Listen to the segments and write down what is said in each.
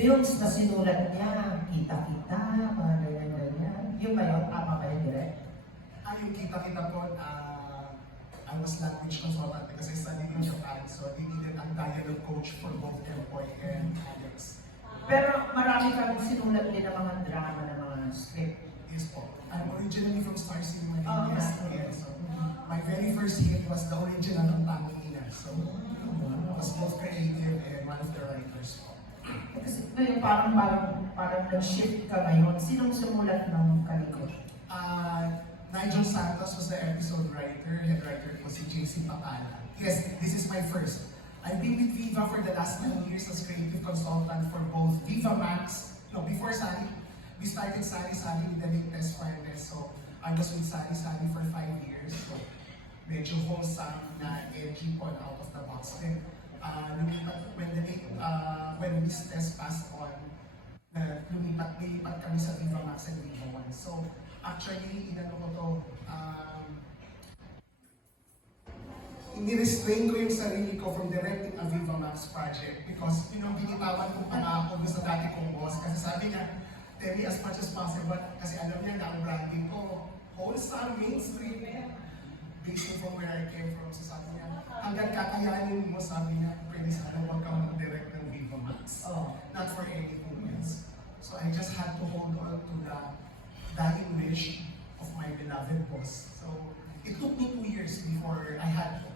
films na sinulat niya, kita-kita, mga ganyan-ganyan. Yung ba yun? Tama ba yun, direct? Yung kita-kita po, I was language consultant kasi studying in Japan, so they needed ang dialogue coach for both Empoy and Alex. Pero marami kami sinulat din ng mga drama, ng mga script. Yes po. I'm originally from Star Cinema. Oh, Yes. okay. So, my very first hit was the original ng Tangina. So, I was both creative and one of the writers po. Kasi ngayon parang nag-shift ka ngayon. Sinong sumulat ng Kalikot? Nigel Santos was the episode writer. Head writer po si JC Pacala. Yes, this is my first. I've been with Viva for the last 9 years as creative consultant for both Viva Max. No, before Sari, we started Sari Sari with the latest Finest. So I was with Sari Sari for 5 years. So medyo wholesome na edgy po out of the box. Then when this test passed on, lumipat kami sa Viva Max and Viva One. So actually, inano ko to, ini-restrain ko yung sarili ko from directing a Viva Max project because, binitawan ko pa nga ako sa dati kong boss kasi sabi niya, Terry, as much as possible, kasi alam niya na ang branding ko, wholesome, mainstream, based from where I came from. So sabi niya, hanggang kakayanin mo, sabi niya, pwede sana huwag kang mag-direct ng Viva Max. Not for anything else. So I just had to hold on to the dying wish of my beloved boss. So it took me 2 years before I had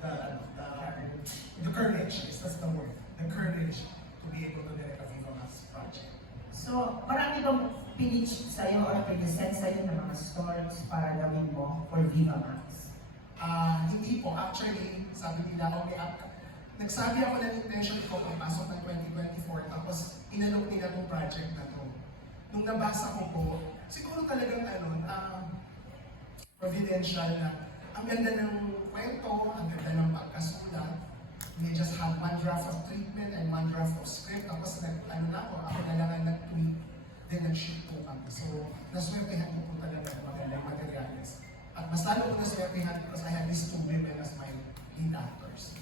the courage, yes, that's the word, the courage to be able to direct a Viva Max project. So, marami bang pinitch sa'yo or pinresent sa'yo ng mga stories para gawin mo for Viva Max? Hindi po. Actually, sabi nila, nagsabi ako ng intention ko pagpasok ng 2024, tapos inalok nila itong project na to. Nung nabasa ko po, siguro talagang providential na ang ganda ng kwento, ang ganda ng pagkasulat. They just had one draft of treatment and one draft of script. Tapos ako na lang ang nag-tweet, then nag-shoot po kami. So, naswertehan ko po talaga ng magandang materials. At mas lalo ko naswertehan because I had these 2 women as my lead actors.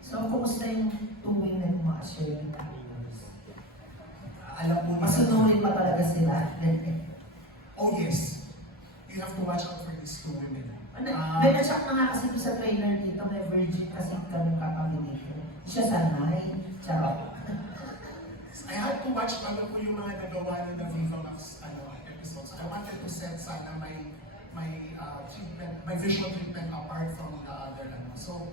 So, kumusta yung tuwing na mga-share ng actors? Alam mo, Masunurin pa talaga sila. Oh yes, you have to watch out for these 2 women. May na-shock na nga kasi doon sa trailer dito, may virgin kasi kami katabi dito. Siya sanay, charot. I had to watch ko yung mga nagawa ng Viva Max episodes. I wanted to set sana my treatment, my visual treatment apart from the other. So,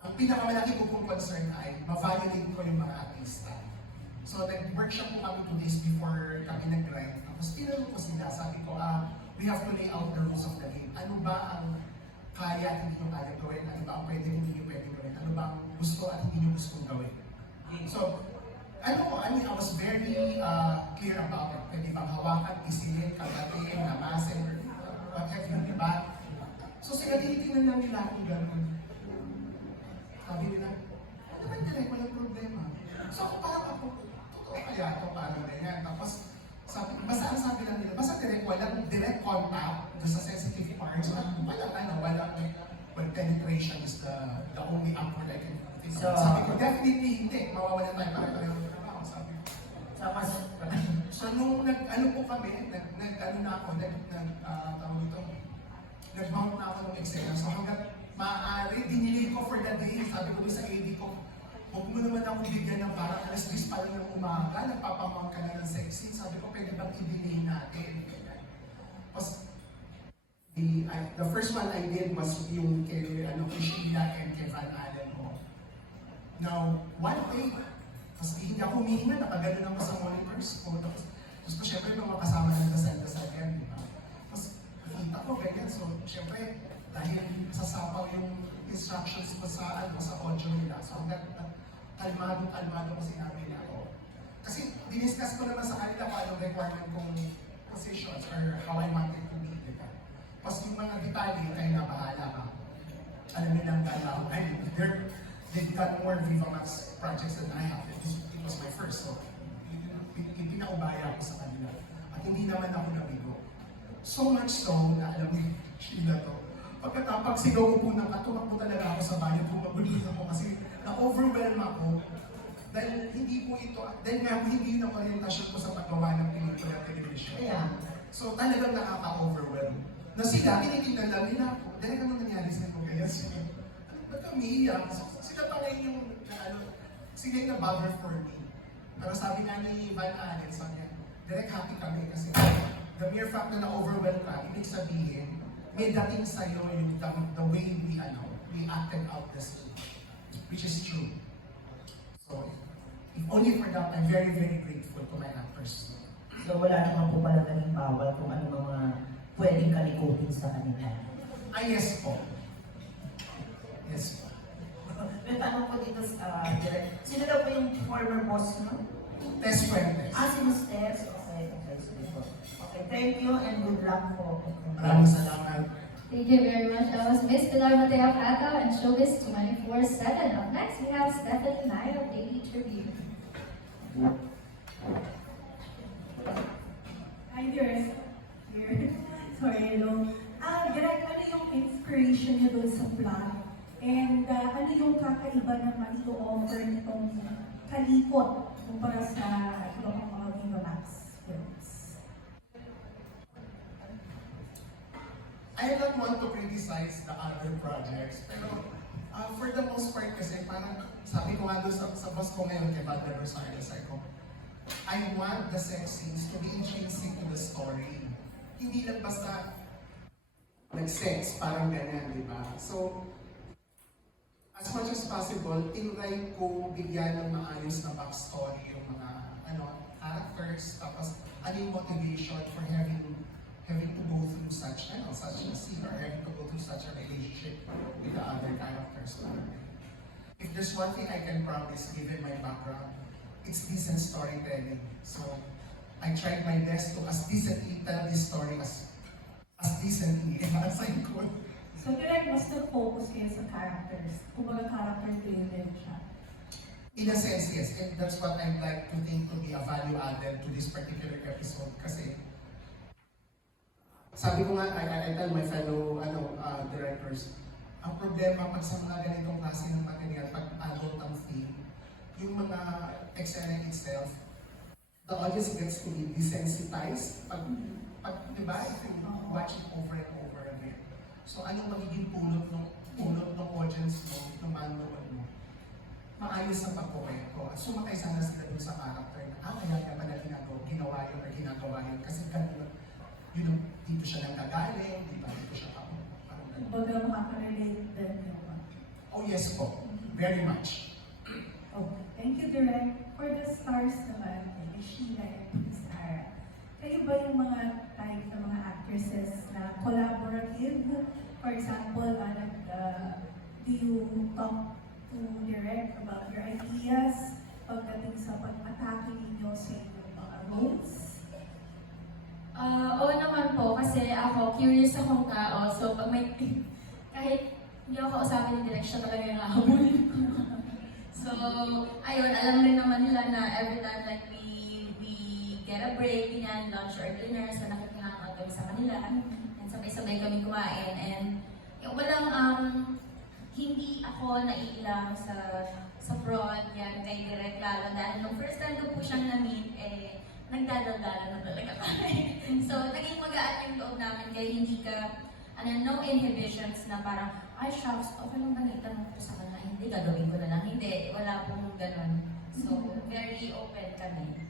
ang pinakamalaki ko pong concern ay ma-validate ko yung mga artista. So, nag-workshop po kami 2 days before kami nag-grind. Tapos tinanong ko sila, sabi ko, we have to lay out the rules of the game. Ano ba ang kaya at hindi nyo kaya gawin? Ano ba ang pwede hindi nyo pwede gawin? Ano ba ang gusto at hindi nyo gustong gawin? So, I was very clear about it. Pwede bang hawakan, isilin, kagatin, namasin, what have you, diba? So, sila tinitingnan lang nila kung gano'n. Sabi nila, ano naman direct, walang problema. So, ako parang ako, totoo kaya ito, parang ganyan. Tapos, basta ang sabi lang nila, basta walang direct contact sa sensitive parts, walang penetration is the only awkward I can think of. Sabi ko, definitely hindi, mawawalan tayo para ng trabaho, sabi ko. So nung po kami, nag-mount na ako ng eksena. So hanggang maaari, dinili ko for the day, sabi ko sa AD ko, huwag mo naman ako bigyan ng parang alas 10 pa lang ng umaga, nagpapamang ka na ng sexy. Sabi ko, pwede bang i-delay natin? Tapos, the first one I did was yung kay Sheila and kay Van Allen ko. Now, one day, kasi hindi ako humihinga, nakagano ako sa monitors ko. Tapos, gusto syempre yung mga kasama ng dasal-dasal yan, di ba? Tapos, nakita ko, ganyan. So, syempre, dahil sasapaw yung instructions ko sa audio nila. So, hanggang kalmado ko sinabi niya ako. Kasi, diniscuss ko naman sa kanila kung anong requirement kong positions or how I wanted to be, di ba? Tapos yung mga detalye, kayo na bahala ka. Alam nilang galaw. They've got more Viva Max projects than I have. It was my first, so pinaubaya ako sa kanila. At hindi naman ako nabigo. So much so na alam mo, Sheila to. Pagkatapag sigaw ko po ng katumak po talaga ako sa bayan, bumabulin ako kasi na-overwhelm ako. Dahil hindi po ito, dahil nga hindi yun ang orientasyon ko sa paggawa ng pelikula at television. Kaya, So talagang nakaka-overwhelm. Na sila, tinitingnan lang nila ako. Dahil ano nangyari sa ko kaya sila? Ba't kami iiyak? So, sila pa ngayon yung, sila yung na-bother for me. Pero sabi nga ni Van Allen, sabi niya, direct happy kami kasi the mere fact na na-overwhelm ka, ibig sabihin, may dating sa'yo yung the way we acted out the scene. Which is true. So, if only for that, I'm very, very grateful to my actors. so wala naman po pala kaming bawal kung ano mga pwedeng kalikutin sa kanila. Ah, yes po. Yes po. May tanong ko dito sa direct. Sino daw po yung former boss mo? Tess Fuentes. Ah, si Ms. Tess. Okay, sige po. Okay, thank you and good luck po. Maraming salamat. Thank you very much. That was Miss Pilar Mateo Cata and Showbiz 24/7. Up next, we have Stephanie Nye of Daily Tribune. Hi there. Here. Sorry, hello. Direk, ano yung inspiration niyo doon sa plot? And ano yung kakaiba na maito-offer nitong kalikot kumpara sa ibang mga Viva Max films? I don't want to criticize the other projects, pero for the most part kasi parang sabi ko nga doon sa boss ko ngayon kay Bad Rosario, sabi ko, I want the sex scenes to be intrinsic to the story. Hindi lang basta nag-sex, parang ganyan, di ba? So, as much as possible, tinry ko bigyan ng maayos na backstory yung mga characters, tapos ano yung motivation for having to go through such a scene or having to go through such a relationship with the other characters. If there's one thing I can promise given my background, it's decent storytelling. So I tried my best to as decently tell this story as decently as I could. So direct, mas nag-focus kayo sa characters. Kumbaga character-driven siya. In a sense, yes. And that's what I'd like to think to be a value added to this particular episode. Kasi sabi ko nga, I tell my fellow directors, ang problema pag sa mga ganitong klase ng material, pag adult ang theme, yung mga eksena itself, the audience gets to be desensitized pag di ba, if you watch it over and over again. So anong magiging pulot ng audience mo, ng manonood mo? Maayos ang pagkukwento at sumakay sana sila dun sa character na kaya pala ginawa yun kasi ganun yun dito siya nanggagaling, di ba? Dito siya parang ganun. Kumbaga makaka-relate din yung Oh yes po, very much. Okay. Thank you, Direk. For the stars naman, kay Sheila and Miss Ara, kayo ba yung mga type ng mga actresses na collaborative? For example, do you talk to Direk about your ideas pagdating sa pag-atake ninyo sa inyong mga roles? Oo naman po, kasi ako, curious akong tao. So, pag may, kahit hindi ako kausapin ng direction, talaga yung hahabulin ko. So, ayun, alam rin naman nila na every time like we get a break, ganyan, lunch or dinner, so nakikihangat kami sa kanila. And sabay-sabay kami kumain. And yung walang, hindi ako naiilang sa fraud, yan, kay Direk lalo. Dahil nung first time ko po siyang na-meet, nagdadaldalan na talaga kami. So, naging magaan yung loob namin, kaya hindi ka, no inhibitions na parang, ay shucks, okay lang ba naitanong ko sa kanila? Hindi, gagawin ko na lang. Hindi, wala pong ganun. So, very open kami.